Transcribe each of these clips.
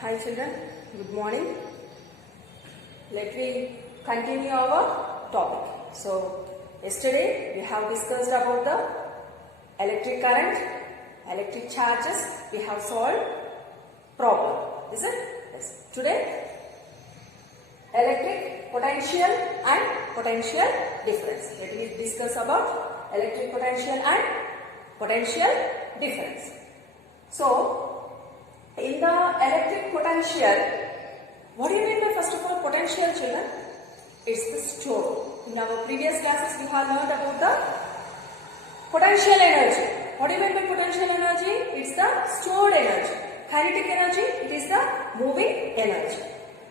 Hi children, good morning. Let me continue our topic. So, yesterday we have discussed about the electric current, electric charges. We have solved problem. Is it? Yes. Today, electric potential and potential difference. Let me discuss about electric potential and potential difference. So, in the electric potential, what do you mean by first of all potential, children? It's the store. In our previous classes, we have learned about the potential energy. What do you mean by potential energy? It's the stored energy. Kinetic energy, it is the moving energy.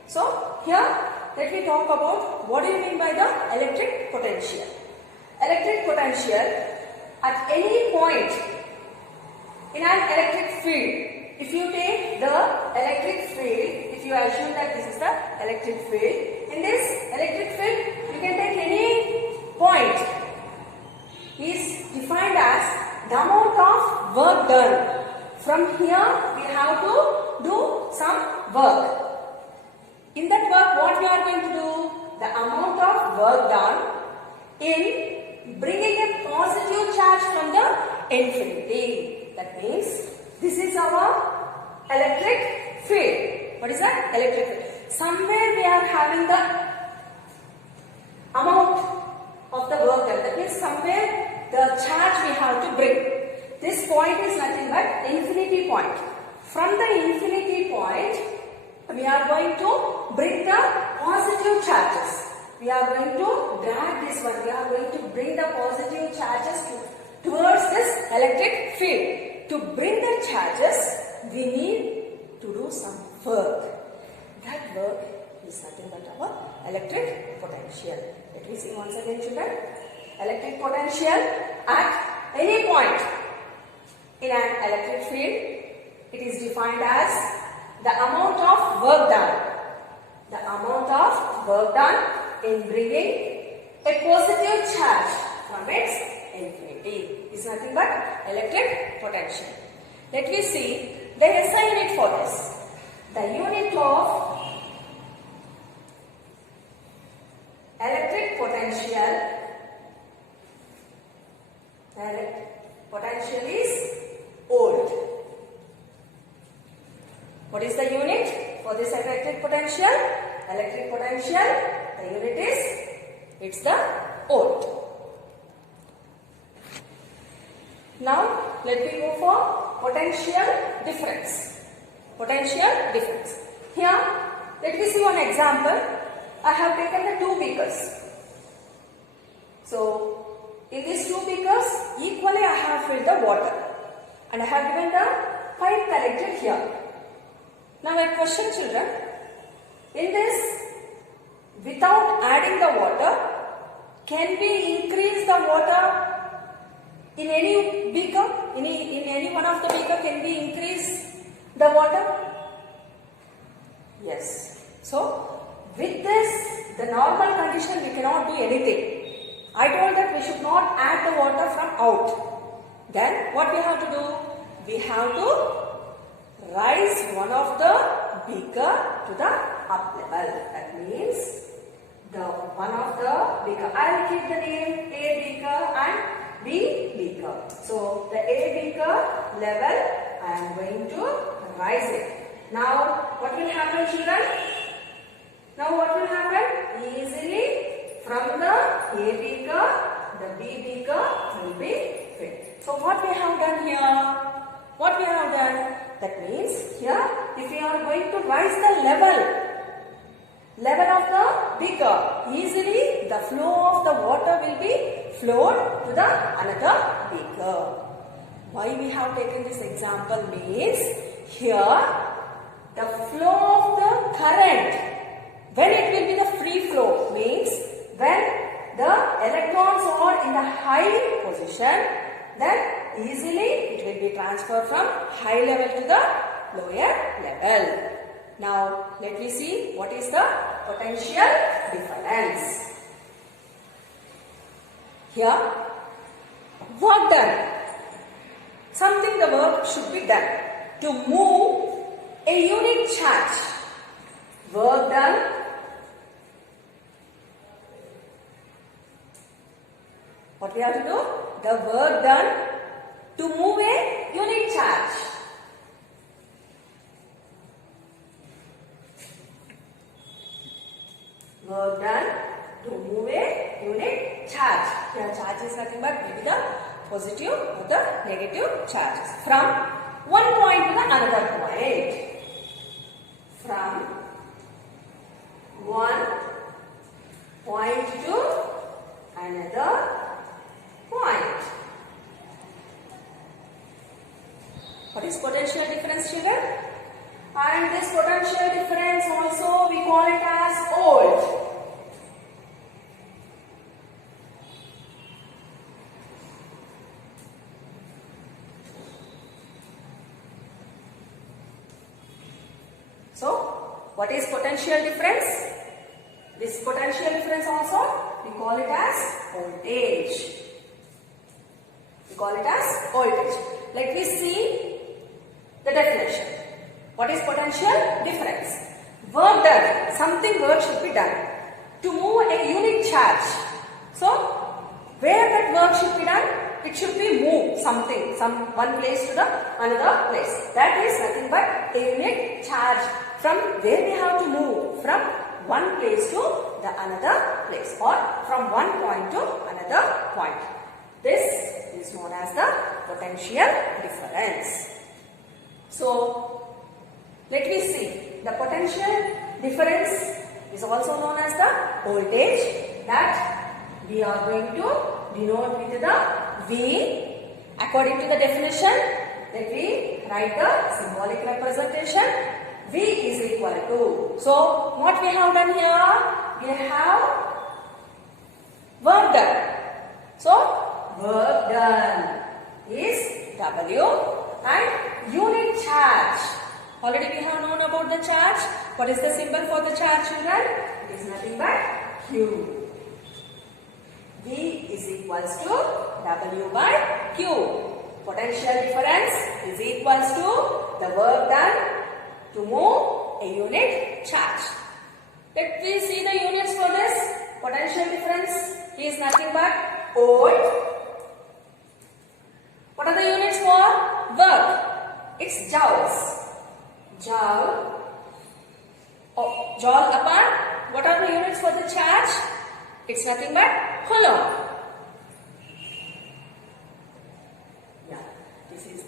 So, here, let me talk about what do you mean by the electric potential. Electric potential, at any point in an electric field, if you take the electric field, if you assume that this is the electric field, in this electric field, you can take any point. Is defined as the amount of work done. From here, we have to do some work. In that work, what we are going to do? The amount of work done in bringing a positive charge from the infinity. That means this is our electric field. What is that? Electric field. Somewhere we are having the amount of the work done. That means somewhere the charge we have to bring. This point is nothing but infinity point. From the infinity point, we are going to bring the positive charges. We are going to drag this one. We are going to bring the positive charges towards this electric field. To bring the charges, we need to do some work. That work is nothing but our electric potential. Let me see once again, children. Electric potential at any point in an electric field, it is defined as the amount of work done. The amount of work done in bringing a positive charge from its infinity is nothing but electric potential. Let me see the SI unit for this. The unit of electric potential is volt. What is the unit for this electric potential? Electric potential, the unit is, it's the volt. Now, let me go for potential difference. Potential difference. Here, let me see one example. I have taken the two beakers. So, in these two beakers, equally I have filled the water. And I have given the pipe connected here. Now, my question, children, in this, without adding the water, can we increase the water in any beaker? In any one of the beaker, can we increase the water? Yes. So, with this, the normal condition, we cannot do anything. I told that we should not add the water from out. Then, what we have to do? We have to rise one of the beaker to the up level. That means, the one of the beaker. I will keep the name A beaker and B beaker. So, the A beaker level, I am going to rise it. Now, what will happen, children? Now, what will happen? Easily, from the A beaker, the B beaker will be filled. So, what we have done here? What we have done? That means, here, if we are going to rise the level of the beaker, easily the flow of the water will be flowed to the another beaker. Why we have taken this example means, here the flow of the current, when it will be the free flow, means when the electrons are in the high position, then easily it will be transferred from high level to the lower level. Now, let me see what is the potential difference. Here, work done. Something the work should be done. To move a unit charge. Work done. What we have to do? The work done to move a unit charge. Work done to move a unit charge. Here charge is nothing but maybe the positive or the negative charges from one point to the another point. From one point to another point. What is potential difference, children? And this potential difference also we call it as volt. So, what is potential difference? This potential difference also we call it as voltage. We call it as voltage. Let me see the definition. What is potential difference? Work done. Something work should be done to move a unit charge. So, where that work should be done? It should be moved something, one place to the another place. That is nothing but a unit charge. From where we have to move? From one place to the another place, or from one point to another point. This is known as the potential difference. So, let me see. The potential difference is also known as the voltage that we are going to denote with the V. According to the definition, let me write the symbolic representation. V is equal to. So, what we have done here? We have work done. So, work done is W and unit charge. Already we have known about the charge. What is the symbol for the charge, children? It is nothing but Q. V is equals to W by Q. Potential difference is equals to the work done to move a unit charge. Let me see the units for this. Potential difference is nothing but volt. What are the units for work? It's joules. Joule. Oh, joule upon. What are the units for the charge? It's nothing but coulomb.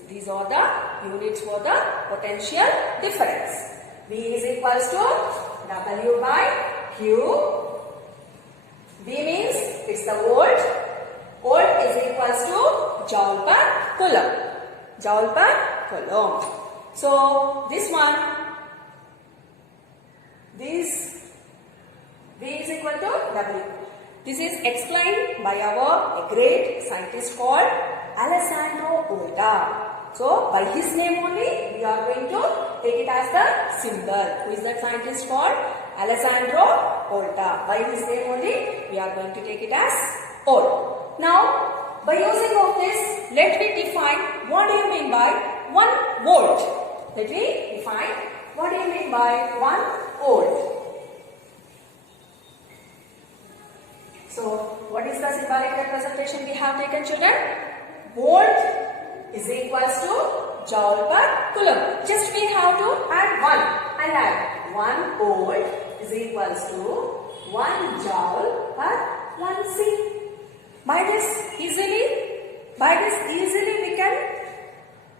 These are the units for the potential difference. V is equals to W by Q. V means it's the volt. Volt is equals to joule per coulomb. Joule per coulomb. So, this one, this V is equal to W. This is explained by a great scientist called Alessandro Volta. So, by his name only, we are going to take it as the symbol. Who is that scientist called? Alessandro Volta. By his name only, we are going to take it as volt. Now, by using of this, let me define what do you mean by 1 volt. Let me define what do you mean by 1 volt. So, what is the symbolic representation we have taken, children? Volt is equals to joule per coulomb. Just we have to add 1 and add 1 volt is equals to 1 joule per 1 C. By this easily we can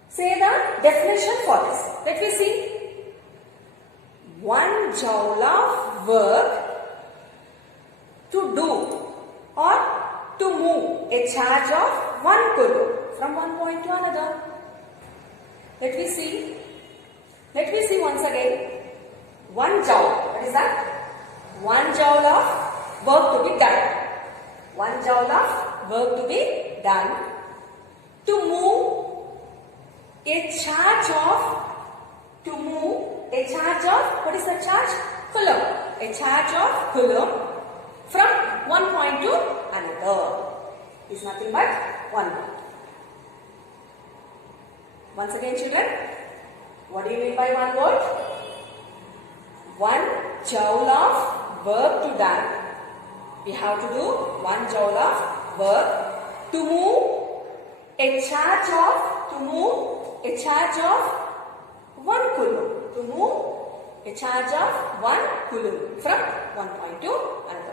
say the definition for this. Let me see. 1 joule of work to do or to move a charge of 1 coulomb from one point to another. Let me see once again. 1 joule. What is that? 1 joule of work to be done. 1 joule of work to be done to move a charge of what is the charge? Coulomb. A charge of coulomb from one point to another is nothing but 1 volt. Once again, children, What do you mean by one volt? 1 joule of work to done. We have to do 1 joule of work to move a charge of 1 coulomb. To move a charge of 1 coulomb from one point to another.